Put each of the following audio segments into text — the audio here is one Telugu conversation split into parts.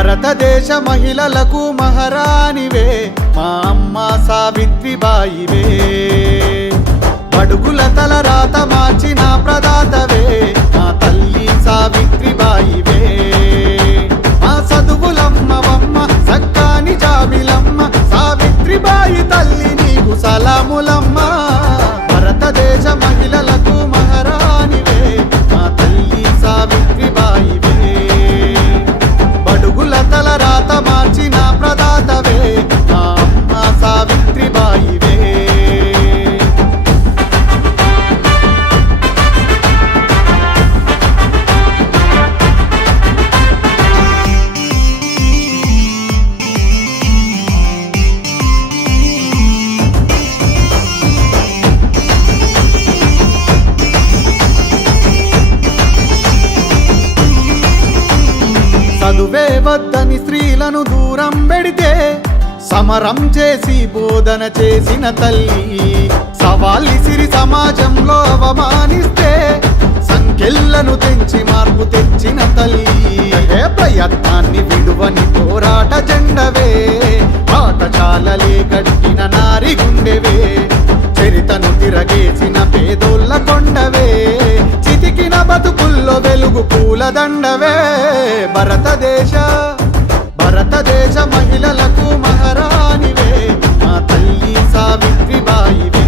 భారతదేశ మహిళలకు మహారాణివే మా అమ్మ సావిత్రిబాయివే. బడుగుల తల రాత మార్చిన ప్రదాతవే మా తల్లి సావిత్రిబాయివే. మా చదువులమ్మవమ్మ సక్కాని జాబిలమ్మ సావిత్రిబాయి తల్లి నీకు సలాములమ్మ. భారతదేశ మహిళలకు మహారాణివే మా తల్లి సావిత్రిబాయివే. బడుగుల తల రాత మార్చిన ప్రదాతవే మా అమ్మ సావిత్రిబాయివే. చదువే వద్దని స్త్రీలను దూరం పెడితే సమరం చేసి బోధన చేసిన తల్లి. సవాలిసిరి సమాజంలో అవమానిస్తే సంఖ్యలను తెంచి మార్పు తెచ్చిన తల్లి. ఏ ప్రయత్నాన్ని విడువని పోరాట జెండవే పాఠశాలలే కట్టిన నారి గుండెవే. చరితను తిరగేసిన పేదోళ్ళ కొండవే చితికిన బతుకుల్లో వెలుగు పూలదండవే. భారతదేశ మహిళలకు మహారాణివే మా తల్లి సావిత్రిబాయివే.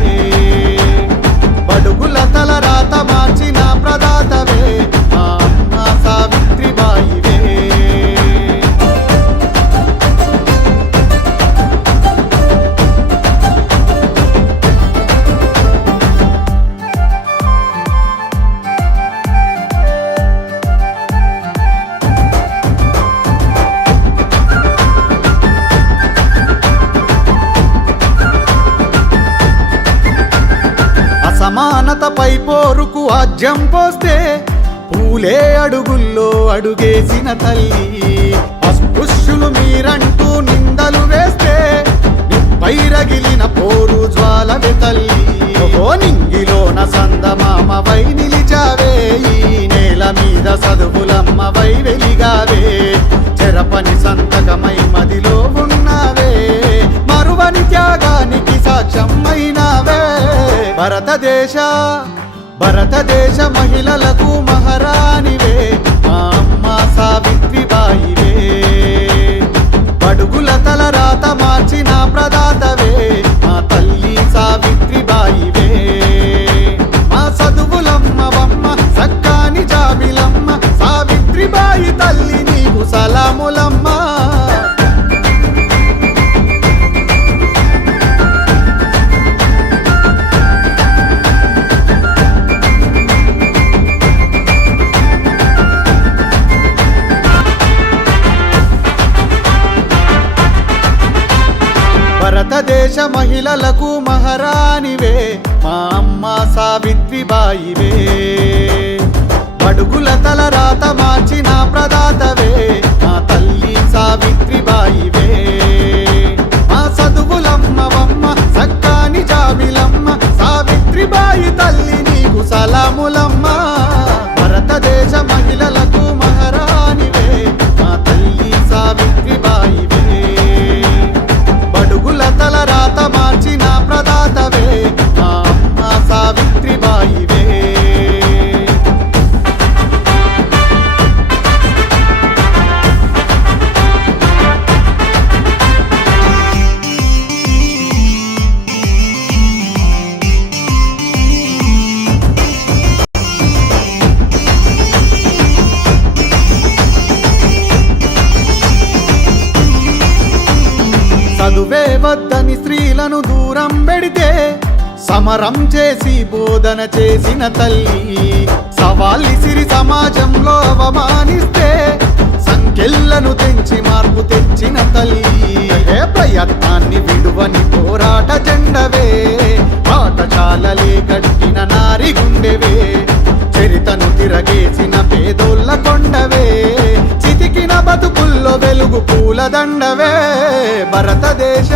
బడుగుల తల రాత మార్చిన ప్రదాతవే మా అమ్మ సావిత్రిబాయివే. అసమానతపై పోరుకు ఆజ్యం పోస్తే పూలే అడుగుల్లో అడుగేసిన తల్లి. అస్పృశ్యులు మీరంటూ నిందలు వేస్తే నిప్పై రగిలిన పోరు జ్వాలవే తల్లి. ఓ నింగిలోన సందమామవై నిలిచావే ఈ నేల మీద చదువులమ్మవై వెలిగావే. చెరపని సంతకమై మదిలో ఉన్నావే మరువని త్యాగానికి సాక్ష్యమైనావే. భారతదేశ మహిళలకు మహారాణివే మా అమ్మ సావిత్రిబాయివే. బడుగుల తల రాత మార్చిన ప్రదాతవే మా తల్లి సావిత్రిబాయివే. మా చదువులమ్మవమ్మ సక్కాని జాబిలమ్మ సావిత్రిబాయి తల్లి నీకు సలాములమ్మ. భారతదేశ మహిళలకు మహారాణివే మా అమ్మ సావిత్రిబాయివే. బడుగుల తల రాత మార్చిన ప్రదాతవే మా తల్లి సావిత్రిబాయివే. మా చదువులమ్మవమ్మ సక్కాని జాబిలమ్మ సావిత్రిబాయి తల్లి నీకు సలాములమ్మ. భారతదేశ మహిళలకు మహారాణివే మా తల్లి సావిత్రిబాయివే. బడుగుల తల రాత మార్చిన ప్రదాతవే మా అమ్మ సావిత్రిబాయివే. చదువే వద్దని స్త్రీలను దూరం పెడితే సమరం చేసి బోధన చేసిన తల్లి. సవాలిసిరి సమాజంలో అవమానిస్తే సంఖ్యలను తెంచి మార్పు తెచ్చిన తల్లి. ఏ ప్రయత్నాన్ని విడువని పోరాట జెండవే పాఠశాలలే కట్టిన నారి గుండెవే. చరితను తిరగేసిన పేదోళ్ళ కొండవే చితికిన బతుకుల్లో వెలుగు పూలదండవే. భారతదేశ